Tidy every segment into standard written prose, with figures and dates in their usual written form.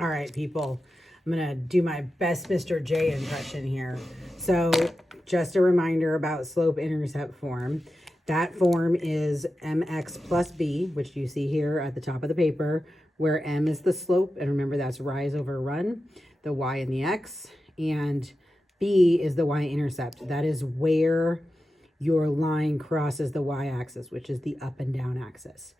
All right, people, I'm going to do my best Mr. J impression here. So just a reminder about slope-intercept form. That form is mx plus b, which you see here at the top of the paper, where m is the slope, and remember that's rise over run, the y and the x, and b is the y-intercept. That is where your line crosses the y-axis, which is the up and down axis.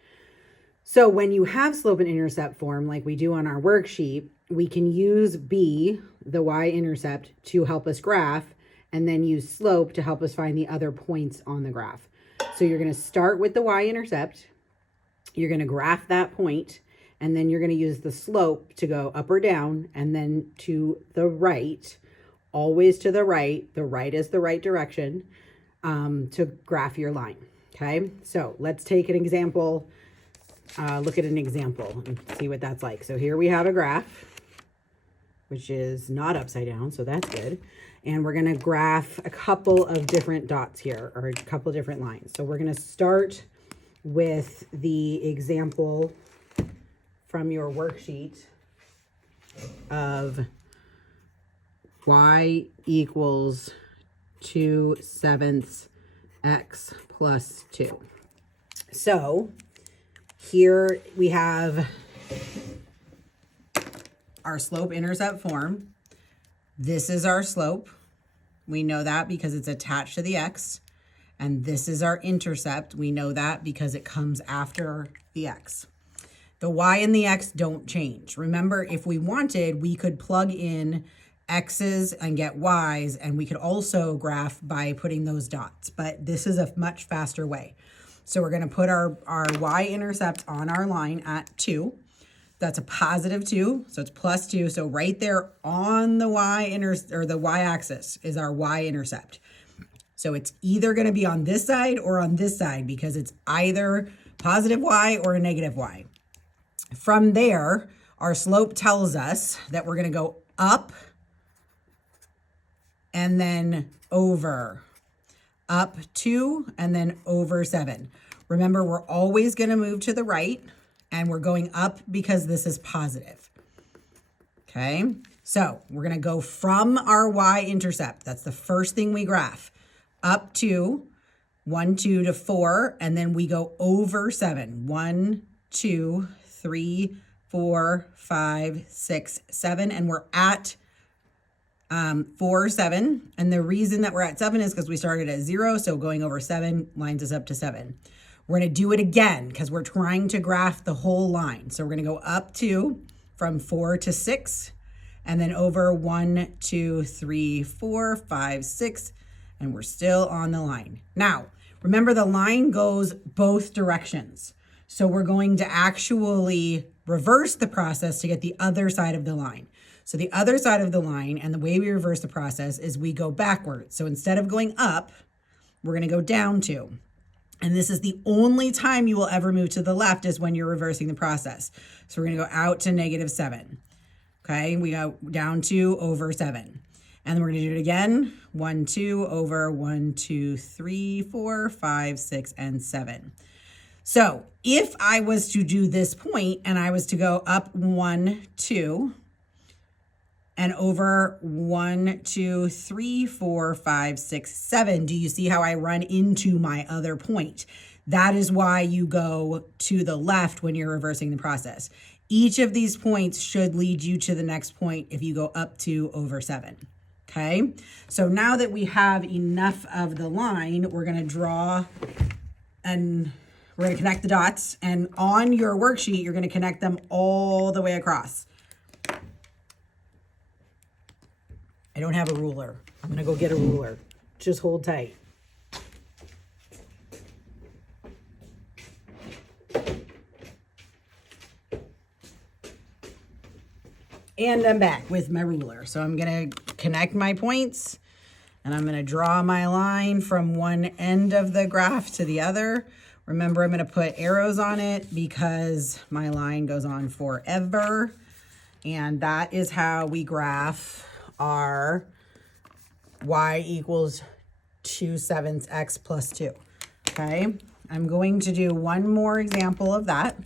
So when you have slope and intercept form, like we do on our worksheet, we can use b, the y-intercept, to help us graph, and then use slope to help us find the other points on the graph. So you're going to start with the y-intercept, you're going to graph that point, and then you're going to use the slope to go up or down, and then to the right, always to the right is the right direction, to graph your line. Okay, so let's take an example. Look at an example and see what that's like. So here we have a graph, which is not upside down, so that's good. And we're gonna graph a couple of different dots here, or a couple of different lines. So we're gonna start with the example from your worksheet of y equals 2/7 x plus 2. So here we have our slope-intercept form. This is our slope. We know that because it's attached to the x. And this is our intercept. We know that because it comes after the x. The y and the x don't change. Remember, if we wanted, we could plug in x's and get y's, and we could also graph by putting those dots. But this is a much faster way. So we're going to put our y-intercept on our line at 2. That's a positive 2, so it's plus 2. So right there on the the y-axis is our y-intercept. So it's either going to be on this side or on this side because it's either positive y or a negative y. From there, our slope tells us that we're going to go up and then over. Up 2 and then over 7. Remember, we're always going to move to the right, and we're going up because this is positive. Okay, so we're going to go from our y-intercept. That's the first thing we graph. Up to 1, 2 to 4, and then we go over 7. 1, 2, 3, 4, 5, 6, 7, and we're at 4, 7. And the reason that we're at 7 is because we started at 0. So going over 7 lines us up to 7. We're going to do it again because we're trying to graph the whole line. So we're going to go up to from 4 to 6 and then over 1, 2, 3, 4, 5, 6. And we're still on the line. Now, remember the line goes both directions. So we're going to actually reverse the process to get the other side of the line. So the other side of the line, and the way we reverse the process is we go backwards. So instead of going up, we're going to go down 2. And this is the only time you will ever move to the left is when you're reversing the process. So we're going to go out to negative 7. Okay, we go down 2 over 7. And then we're going to do it again. 1, 2 over 1, 2, 3, 4, 5, 6, and 7. So if I was to do this point and I was to go up 1, 2, and over 1, 2, 3, 4, 5, 6, 7. Do you see how I run into my other point? That is why you go to the left when you're reversing the process. Each of these points should lead you to the next point if you go up to over 7. Okay, so now that we have enough of the line, we're going to draw and we're going to connect the dots. And on your worksheet, you're going to connect them all the way across. I don't have a ruler. I'm going to go get a ruler. Just hold tight. And I'm back with my ruler. So I'm going to connect my points and I'm going to draw my line from one end of the graph to the other. Remember, I'm going to put arrows on it because my line goes on forever. And that is how we graph our y equals 2/7 x plus 2. Okay, I'm going to do one more example of that.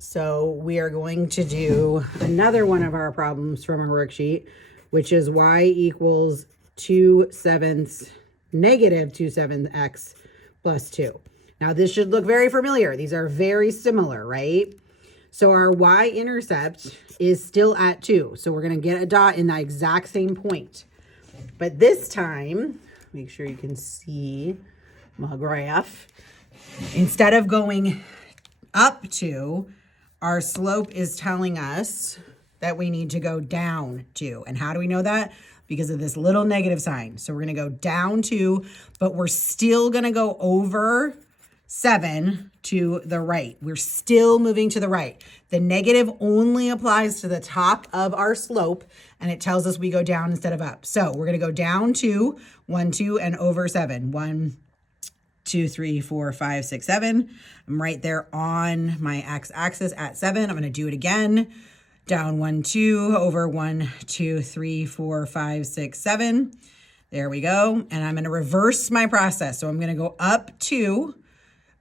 So we are going to do another one of our problems from our worksheet, which is y equals 2/7 negative 2/7 x plus 2. Now this should look very familiar. These are very similar, right? So our y-intercept is still at 2. So we're going to get a dot in that exact same point. But this time, make sure you can see my graph. Instead of going up 2, our slope is telling us that we need to go down 2. And how do we know that? Because of this little negative sign. So we're going to go down 2, but we're still going to go over 7 to the right. We're still moving to the right. The negative only applies to the top of our slope, and it tells us we go down instead of up. So we're going to go down 2, 1, 2, and over 7. 1, 2, 3, 4, 5, 6, 7. I'm right there on my x-axis at 7. I'm going to do it again. Down 1, 2, over 1, 2, 3, 4, 5, 6, 7. There we go. And I'm going to reverse my process. So I'm going to go up 2,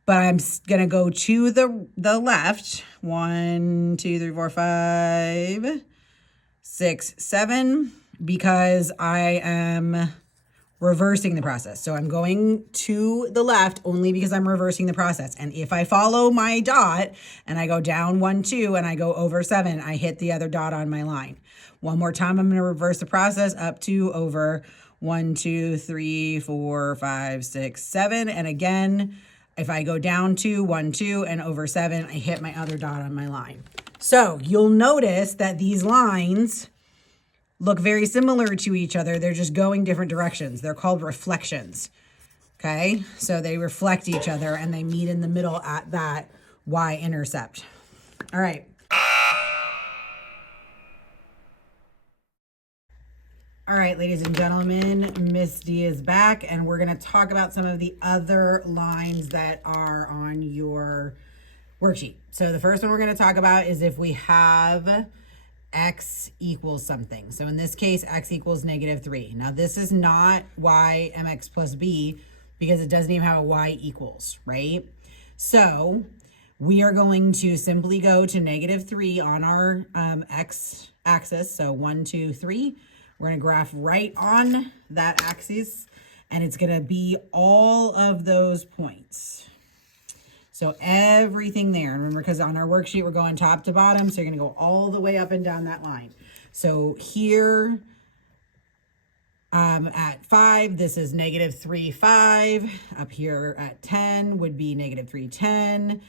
but I'm going to go to the left. 1, 2, 3, 4, 5, 6, 7, because I am reversing the process. So I'm going to the left only because I'm reversing the process. And if I follow my dot and I go down 1, 2, and I go over 7, I hit the other dot on my line. One more time, I'm going to reverse the process up 2, over 1, 2, 3, 4, 5, 6, 7. And again, if I go down 2, 1, 2, and over 7, I hit my other dot on my line. So you'll notice that these lines look very similar to each other. They're just going different directions. They're called reflections. Okay, so they reflect each other and they meet in the middle at that y-intercept. All right. All right, ladies and gentlemen, Miss D is back, and we're going to talk about some of the other lines that are on your worksheet. So the first one we're going to talk about is if we have x equals something. So in this case, x equals -3. Now this is not y mx plus b because it doesn't even have a y equals, right? So we are going to simply go to -3 on our x axis. So 1, 2, 3. We're going to graph right on that axis, and it's going to be all of those points. So everything there, and remember, because on our worksheet, we're going top to bottom, so you're going to go all the way up and down that line. So here at 5, this is -3, 5. Up here at 10 would be -3, 10.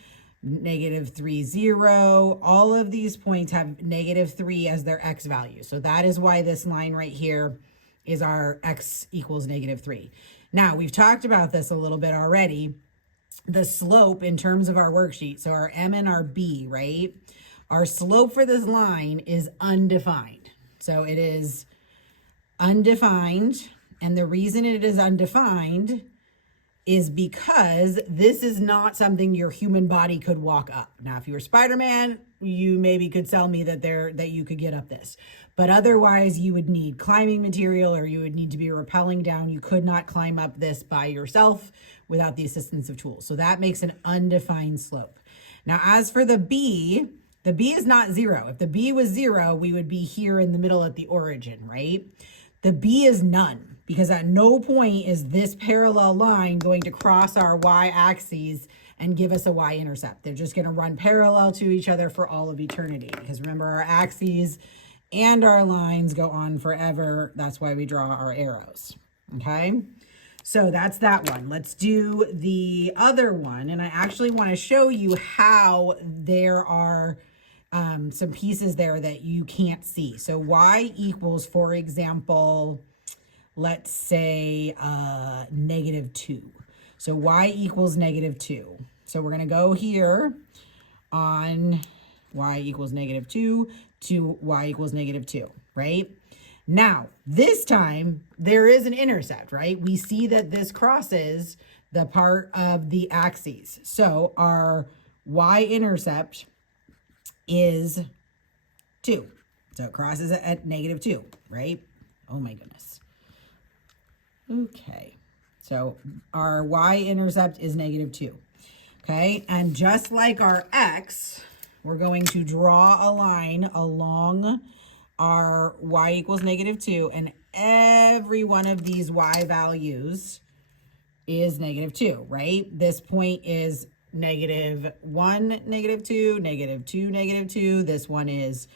-3, 0. All of these points have -3 as their x value. So that is why this line right here is our x equals -3. Now, we've talked about this a little bit already. The slope in terms of our worksheet, so our m and our b, right? Our slope for this line is undefined. So it is undefined. And the reason it is undefined is because this is not something your human body could walk up. Now, if you were Spider-Man, you maybe could tell me that you could get up this. But otherwise, you would need climbing material, or you would need to be rappelling down. You could not climb up this by yourself without the assistance of tools. So that makes an undefined slope. Now, as for the b is not 0. If the b was 0, we would be here in the middle at the origin, right? The b is none, because at no point is this parallel line going to cross our y-axis and give us a y-intercept. They're just going to run parallel to each other for all of eternity, because remember, our axes and our lines go on forever. That's why we draw our arrows, okay? So that's that one. Let's do the other one, and I actually want to show you how there are some pieces there that you can't see. So y equals, for example, let's say -2. So y equals -2. So we're going to go here on y equals -2 to y equals -2, right? Now, this time, there is an intercept, right? We see that this crosses the part of the axes. So our y-intercept is 2. So it crosses it at -2, right? Oh my goodness. Okay. So our y-intercept is -2. Okay, and just like our x, we're going to draw a line along our y equals -2, and every one of these y values is -2, right? This point is -1, -2, -2, -2. This one is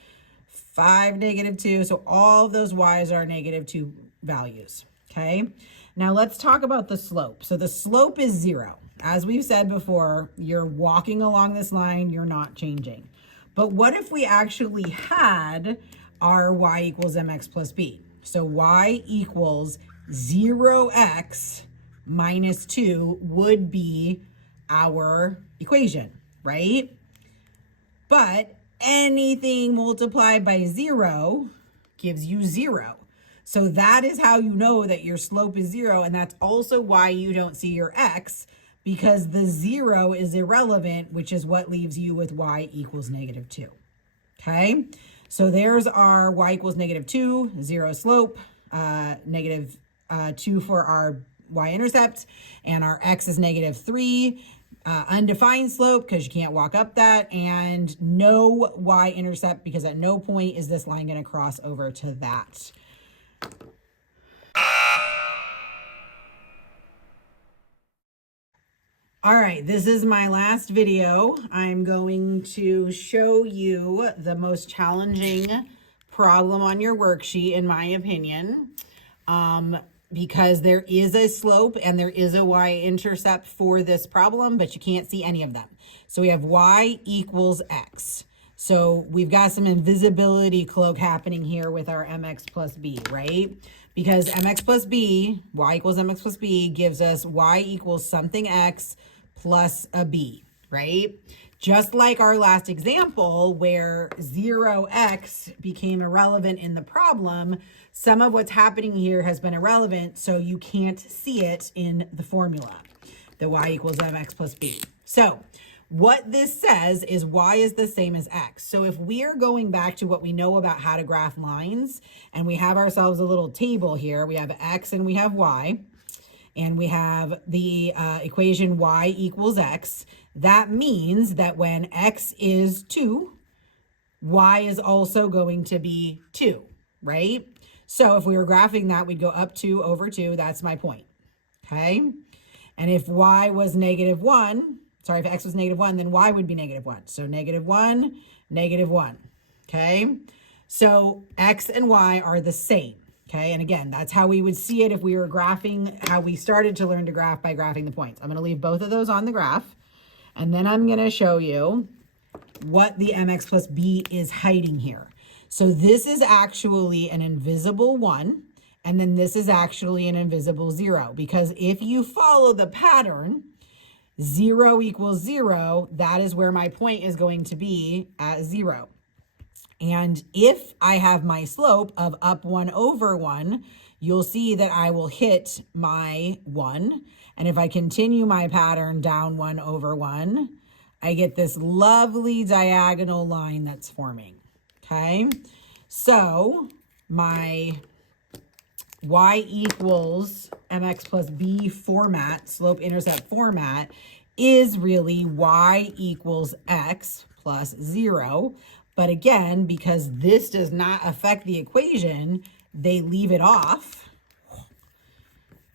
5, -2. So all of those y's are -2 values, okay? Now let's talk about the slope. So the slope is 0. As we've said before, you're walking along this line, you're not changing. But what if we actually had our y equals mx plus b? So y equals 0x minus 2 would be our equation, right? But anything multiplied by 0 gives you 0. So that is how you know that your slope is 0, and that's also why you don't see your x, because the 0 is irrelevant, which is what leaves you with y equals -2. Okay, so there's our y equals -2, 0 slope, -2 for our y-intercept, and our x is -3, undefined slope because you can't walk up that, and no y-intercept because at no point is this line going to cross over to that. All right, this is my last video. I'm going to show you the most challenging problem on your worksheet, in my opinion, because there is a slope and there is a y-intercept for this problem, but you can't see any of them. So we have y equals x. So we've got some invisibility cloak happening here with our mx plus b, right? Because mx plus b, y equals mx plus b, gives us y equals something x plus a b, right? Just like our last example where 0x became irrelevant in the problem, some of what's happening here has been irrelevant, so you can't see it in the formula, the y equals mx plus b. So what this says is y is the same as x. So if we are going back to what we know about how to graph lines, and we have ourselves a little table here, we have x and we have y, and we have the equation y equals x, that means that when x is 2, y is also going to be 2, right? So if we were graphing that, we'd go up 2 over 2. That's my point, okay? And if y was -1, sorry, if x was -1, then y would be -1. So -1, -1, okay? So x and y are the same. Okay, and again, that's how we would see it if we were graphing, how we started to learn to graph by graphing the points. I'm going to leave both of those on the graph, and then I'm going to show you what the mx plus b is hiding here. So this is actually an invisible 1, and then this is actually an invisible 0, because if you follow the pattern, 0 equals 0, that is where my point is going to be at 0. And if I have my slope of up 1 over 1, you'll see that I will hit my 1. And if I continue my pattern down 1 over 1, I get this lovely diagonal line that's forming, okay? So my y equals mx plus b format, slope-intercept format, is really y equals x plus 0. But again, because this does not affect the equation, they leave it off.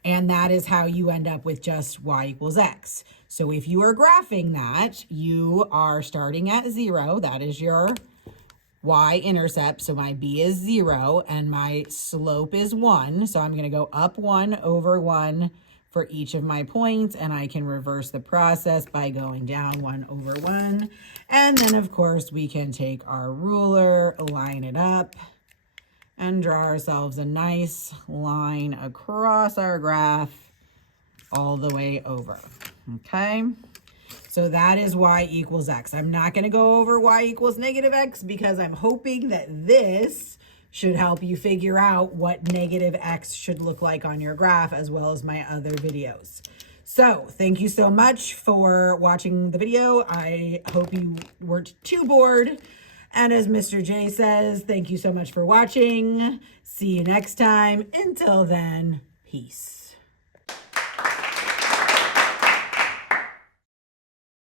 And that is how you end up with just y equals x. So if you are graphing that, you are starting at 0. That is your y-intercept. So my b is 0 and my slope is 1. So I'm going to go up 1 over 1 for each of my points, and I can reverse the process by going down 1 over 1. And then, of course, we can take our ruler, line it up, and draw ourselves a nice line across our graph all the way over, okay? So that is y equals x. I'm not going to go over y equals -x because I'm hoping that this should help you figure out what -x should look like on your graph, as well as my other videos. So thank you so much for watching the video. I hope you weren't too bored. And as Mr. J says, thank you so much for watching. See you next time. Until then, peace.